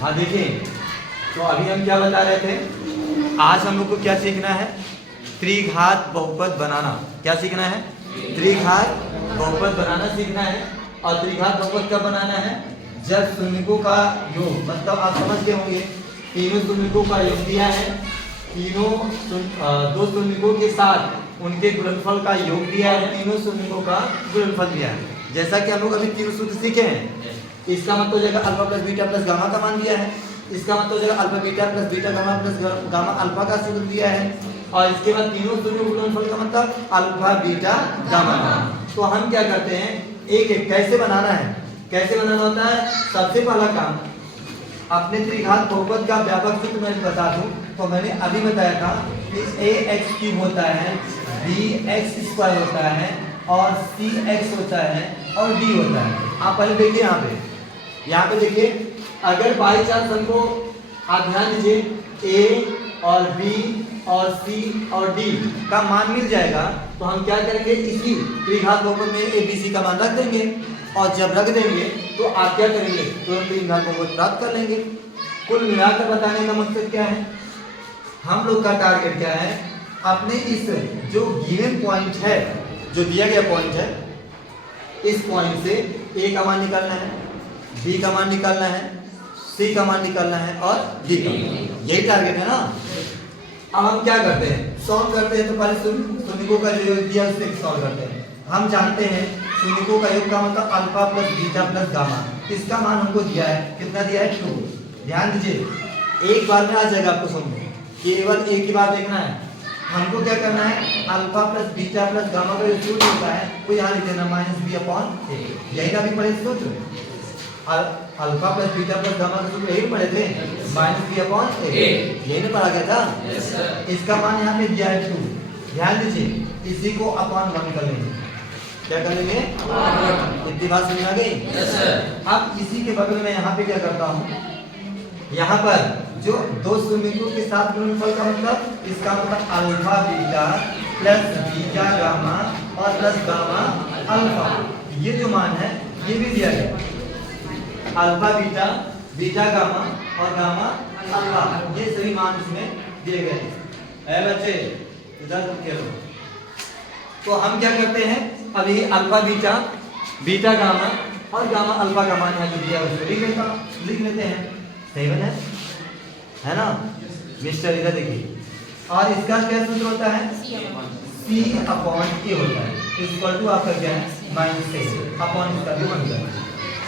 हाँ देखिए, तो अभी हम क्या बता रहे थे, आज हम लोग को क्या सीखना है, त्रिघात बहुपद बनाना। क्या सीखना है? त्रिघात बहुपद बनाना सीखना है। और त्रिघात बहुपद कब बनाना है? जब शून्यकों का योग, मतलब आप समझ गए होंगे, तीनों शून्यकों का योग दिया है, तीनों दो शून्यकों के साथ उनके गुणनफल का योग दिया है, तीनों शून्यकों का गुणनफल दिया है। जैसा कि हम लोग अभी तीनों सूत्र सीखे हैं, इसका मतलब हो जाएगा alpha plus beta plus gamma का मान दिया है, इसका मतलब हो जाएगा alpha beta plus beta gamma plus gamma alpha का सूत्र दिया है, और इसके बाद तीनों शून्य गुणनफल का मतलब अल्फा बीटा गामा का। तो हम क्या करते हैं, एक एक कैसे बनाना है, कैसे बनाना होता है। सबसे पहला काम, अपने त्रिघात बहुपद का व्यापक सूत्र मैं बता दूं, तो मैंने अभी बताया था कि ax³ होता है, bx² होता है, और cx होता है, और d होता है। आप पहले देखिए यहाँ पे देखिए, अगर बाई चांस हमको, आप ध्यान दीजिए, a और b और c और d का मान मिल जाएगा, तो हम क्या करेंगे, इसी त्रिघात बहुपद में a b c का मान रख देंगे, और जब रख देंगे तो आप क्या करेंगे, तुरंत त्रिघात बहुपद प्राप्त कर लेंगे। कुल मिलाकर बताने का मकसद क्या है, हम लोग का टारगेट क्या है, अपने इस जो गिवन पॉइंट है, जो दिया गया पॉइंट है, इस पॉइंट से a का मान निकालना है, b का मान निकालना है, c का मान निकालना है, और d का, यही टारगेट है ना। अब हम क्या करते हैं, सॉल्व करते हैं। तो पहले शून्यकों का जो योग दिया उससे सॉल्व करते हैं। हम जानते हैं शून्यकों का योग का मतलब alpha plus beta plus gamma, इसका मान हमको दिया है, कितना दिया है, 2। ध्यान दीजिए, एक बार में आ जाएगा आपको समझ, केवल एक ही बार देखना है। हमको क्या करना है, alpha plus beta plus gamma का जो सूत्र होता है वो यहाँ लिख देना, -b/a। यही ना अभी पढ़े सूत्र, alpha plus beta plus gamma का सूत्र यही पढ़े थे, -b/a, यही ना पढ़ा गया था। इसका मान यहाँ पे दिया है 2। ध्यान दीजिए, इसी को अपॉन 1 कर लेंगे। क्या कर लेंगे, इतनी बात समझ आ गई। अब इसी के बगल में यहाँ पे क्या करता हूँ, यहाँ पर जो दो शून्यकों के साथ गुणनफल का मतलब, इसका मतलब alpha beta plus beta gamma और प्लस गामा अल्फा, ये जो मान है ये भी दिया गया, अल्फा बीटा बीटा गामा और गामा अल्फा, ये सभी मान इसमें दिए गए हैं। बच्चे इधर खेलो। तो हम क्या करते हैं, अभी अल्फा बीटा बीटा गामा और गामा अल्फा का मान यहाँ जो दिया है उसमें लिख लेते हैं। सही है ना मिस्टर, इधर देखिए। और इसका क्या सूत्र होता है, c/a होता है, इक्वल टू आपका क्या है, -a अपॉन इसका भी 1 है।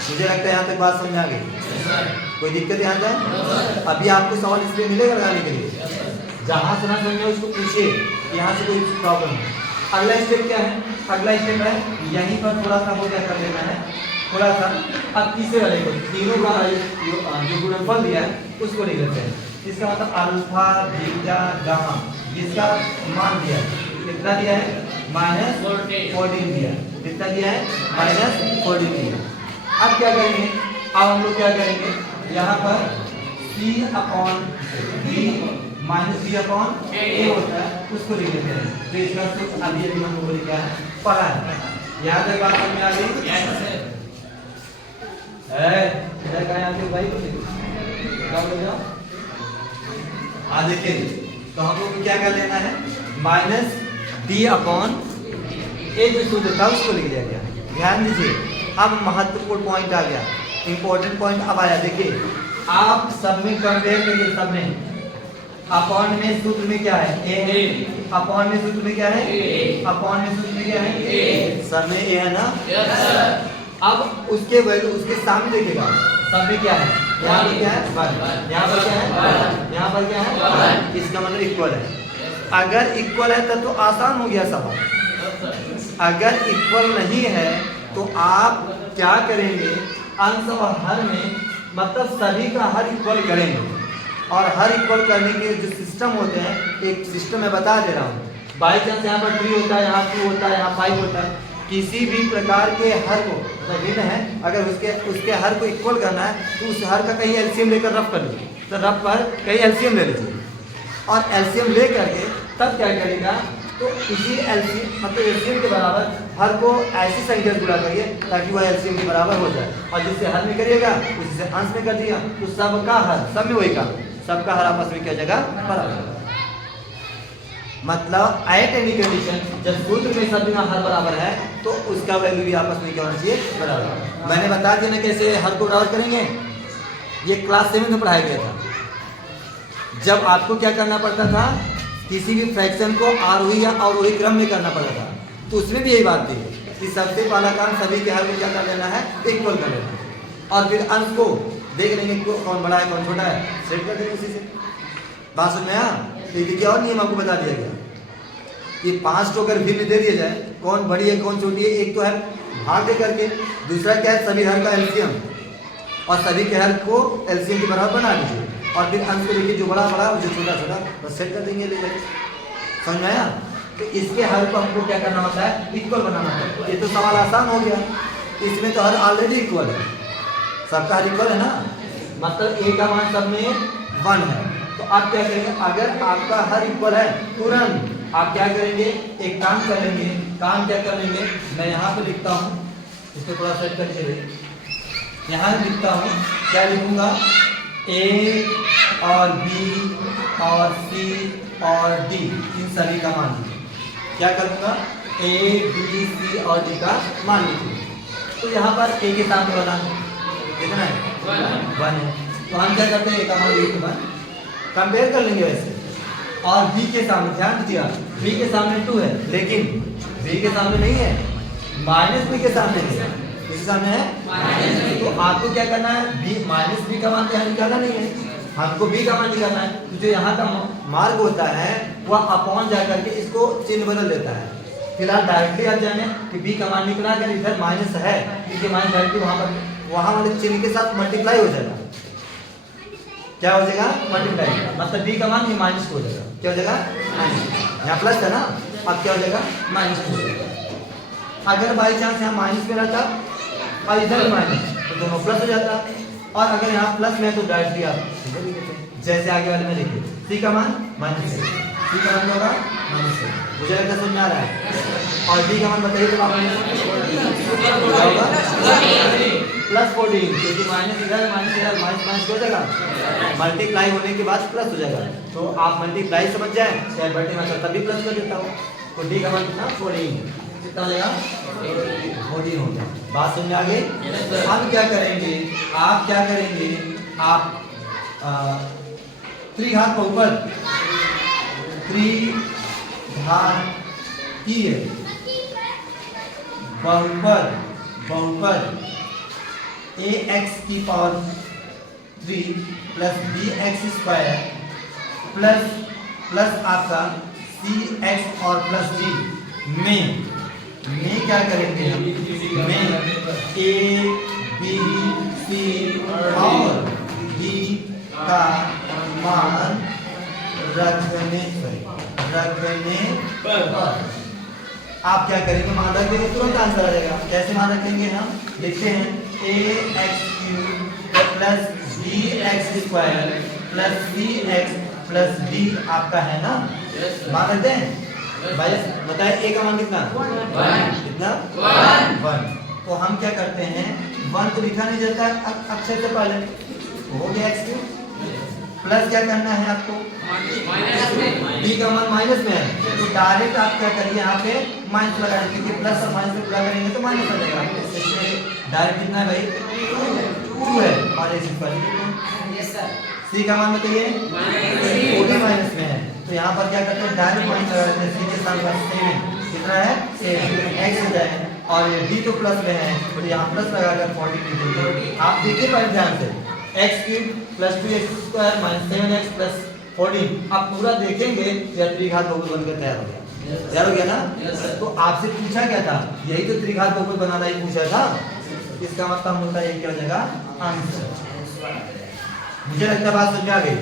मुझे लगता है यहाँ तक बात समझ आ गई, कोई दिक्कत यहाँ जाए। अभी आपको सवाल इसलिए मिलेगा लगाने के लिए, जहाँ से ना समझे उसको पूछिए, यहाँ से कोई प्रॉब्लम है। अगला स्टेप क्या है, अगला स्टेप है यहीं पर थोड़ा सा हो क्या कर लेना है, थोड़ा सा। अब तीसरे वाले को, तीनों का जो गुणनफल दिया है उसको लिख लेते हैं। इसका मतलब अल्फा बीटा गामा, जिसका मान दिया है, कितना दिया है, -14 दिया। कितना दिया है, -14 दिया। अब क्या करेंगे, अब हम लोग क्या करेंगे, यहाँ पर c/b -b/a होता है, उसको लिख लेते हैं। तो इसका सूत्र अभी हम लोगों ने क्या है पढ़ा है। यहाँ तक बात समझ आ गई है, इधर का यहाँ पे भाई क्या बोल जाओ। हाँ देखिए, तो हम लोग को क्या कर लेना है, -d/a जो सूत्र था उसको लिख दिया गया। ध्यान दीजिए, अब महत्वपूर्ण पॉइंट आ गया, इंपॉर्टेंट पॉइंट अब आया। देखिए, आप सब में कंपेयर करिए, सब में अपॉन में सूत्र में क्या है, a है, अपॉन में सूत्र में क्या है, अपॉन में सूत्र में क्या है, सब में a है ना। अब उसके वैल्यू उसके सामने देखिएगा, सब में क्या है, यहाँ पर क्या है 1, यहाँ पर क्या है, यहाँ पर क्या है, इसका मतलब इक्वल है। अगर इक्वल है तब तो आसान हो गया सवाल। अगर इक्वल नहीं है तो आप क्या करेंगे, अंश और हर में मतलब सभी का हर इक्वल करेंगे। और हर इक्वल करने के जो सिस्टम होते हैं, एक सिस्टम मैं बता दे रहा हूँ। बाई चांस यहाँ पर 3 होता है, यहाँ 2 होता है, यहाँ 5 होता है, किसी भी प्रकार के हर को भिन्न है, अगर उसके हर को इक्वल करना है तो उस हर का कहीं एलसीएम लेकर रफ कर लीजिए। तो रफ पर कहीं एलसीएम ले लीजिए, और एलसीएम ले करके तब क्या करेगा, तो इसी एलसीएम मतलब एलसीएम के बराबर हर को ऐसी संख्या से गुणा करिए ताकि वह एलसीएम के बराबर हो जाए, और जिससे हर में करिएगा उसी से अंश में कर दिया तो सबका हर, सब में वही काम, सबका हर आपस में क्या हो जाएगा, बराबर। मतलब एट एनी कंडीशन जब सूत्र में सभी में हर बराबर है तो उसका वैल्यू भी आपस में क्या होना चाहिए, बराबर। मैंने बता दिया ना कैसे हर को बराबर करेंगे, ये क्लास 7 में पढ़ाया गया था। जब आपको क्या करना पड़ता था, किसी भी फ्रैक्शन को आरोही या अवरोही क्रम में करना पड़ता था, तो उसमें भी यही बात थी कि सबसे पहला काम सभी के हर को क्या कर लेना है, इक्वल कर लेना है, और फिर अंश को देख लेंगे कौन बड़ा है कौन छोटा है, सेट कर देंगे उसी से। बात समझ में आया? तो क्या और नियम आपको बता दिया गया कि 5 टोकर भिन्न दे दिया जाए, कौन बड़ी है कौन छोटी है, एक तो है भाग दे करके, दूसरा क्या है सभी हर का एलसीएम, और सभी के हर को एलसीएम के बराबर बना लीजिए, और फिर अंश को देखिए जो बड़ा बड़ा और जो छोटा छोटा बस सेट कर देंगे। समझ में आया? तो इसके हर को हमको क्या करना होता है, इक्वल बनाना होता है। ये तो सवाल आसान हो गया, इसमें तो हर ऑलरेडी इक्वल है, सबका हर इक्वल है ना, मतलब ए का मान सब में 1 है। तो आप क्या करेंगे, अगर आपका हर इक्वल है तुरंत आप क्या करेंगे, एक काम कर लेंगे, काम क्या कर लेंगे, मैं यहाँ पे लिखता हूँ, इसको थोड़ा सेट करके भाई, यहाँ लिखता हूँ, क्या लिखूंगा, ए और बी और सी और डी, इन सभी का मान लीजिए। क्या करूँगा, ए बी सी और डी का मान लीजिए। तो यहाँ पर ए के सामने वाला कितना है, 1 है, तो हम क्या करते हैं, ए का मान 1 कंपेयर कर लेंगे वैसे, और बी के सामने ध्यान दीजिएगा, बी के सामने 2 है, लेकिन बी के सामने नहीं है, माइनस बी के सामने है, किसके सामने है, तो आपको क्या करना है, बी माइनस बी का मान यहाँ निकालना नहीं है, हमको बी का मान निकालना है। तो जो यहाँ का मार्ग होता है वह अपॉन जाकर के इसको चिन्ह बदल देता है। फिलहाल डायरेक्टली आप जाने कि बी का मान निकला, अगर इधर माइनस है इसके माइनस डायरेक्टली वहाँ वाले चिन्ह के साथ मल्टीप्लाई हो जाएगा, क्या हो जाएगा, मल्टीप्लाई, मतलब बी का मान ये माइनस हो जाएगा, क्या हो जाएगा, माइनस, यहाँ प्लस है ना, अब क्या हो जाएगा, माइनस हो जाएगा। अगर बाई चांस यहाँ माइनस में रहता और इधर माइनस तो दोनों प्लस हो जाता, और अगर यहाँ प्लस में तो डायरेक्टली आप जैसे आगे वाले में लिखिए, सी का मान माइनस है, सी का मान क्या होगा, माइनस है, मुझे लगता समझ में आ रहा है। और डी का मान बताइए तो आप प्लस 14, क्योंकि माइनस इधर माइनस माइनस हो जाएगा, मल्टीप्लाई होने के बाद प्लस हो जाएगा, तो आप मल्टीप्लाई समझ जाए चाहे बटे में तभी प्लस कर देता हूँ, तो डी का मान कितना, 14, कितना हो जाएगा, 14 हो गया। बात समझ आ गई? हम क्या करेंगे, आप क्या करेंगे, आप त्रिघात बहुपद, त्रिघातीय बहुपद, बहुपद ax की power 3 plus bx square plus plus आपका cx और प्लस d में क्या करेंगे हम, में a b c और d का मान रखने पर आप क्या करेंगे, मान रख देंगे, तुरंत आंसर आ जाएगा। कैसे मान रखेंगे, हम लिखते हैं ax³ plus bx square plus cx plus d आपका है ना, मान रखते हैं भाई, बताए a का मान कितना, 1, कितना 1। तो हम क्या करते हैं, 1 तो लिखा नहीं जाता अक्षर से पहले, हो गया x³ प्लस क्या करना है आपको, b का मान माइनस में है, तो डायरेक्ट आप क्या करिए, यहाँ पे माइनस लगा दीजिए, क्योंकि प्लस और माइनस में पूरा करेंगे तो माइनस आ जाएगा, इसमें डायरेक्ट कितना है भाई, 2 है, और इस पर c का मान बताइए, वो भी माइनस में है, तो यहाँ पर क्या करते हैं, डायरेक्ट माइनस लगा देते हैं, c के साथ कितना है, x हो जाए, और ये d तो प्लस में है, तो यहाँ प्लस लगाकर 40 देंगे। आप देखिए पर ध्यान से, x³ plus 2x square minus 7x plus 14, आप पूरा देखेंगे तो त्रिघात बहुपद बनकर तैयार हो गया, तैयार हो गया ना। तो आपसे पूछा क्या था, यही तो त्रिघात बहुपद बनाना ही पूछा था, इसका मतलब होता है क्या हो जाएगा, आंसर। मुझे लगता है बात समझ में आ गई।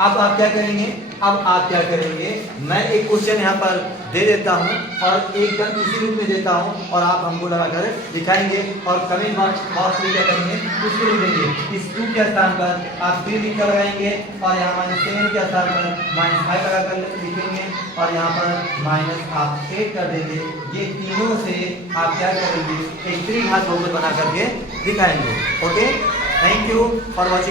अब आप क्या करेंगे, अब आप क्या करेंगे, मैं एक क्वेश्चन यहाँ पर दे देता हूँ और एकदम इसी रूप में देता हूँ और आप हमको लगाकर दिखाएंगे और कमेंट बॉक्स में क्या करेंगे, उसको लिख देंगे। इस 2 के स्थान पर आप 3 लिख कर लगाएंगे और यहाँ -7 के स्थान पर -5 लगाकर लिखेंगे और यहाँ पर माइनस आप 8 कर देंगे। ये तीनों से आप क्या करेंगे, एक त्रिघात बहुपद बना करके दिखाएंगे। Okay, thank you for watching.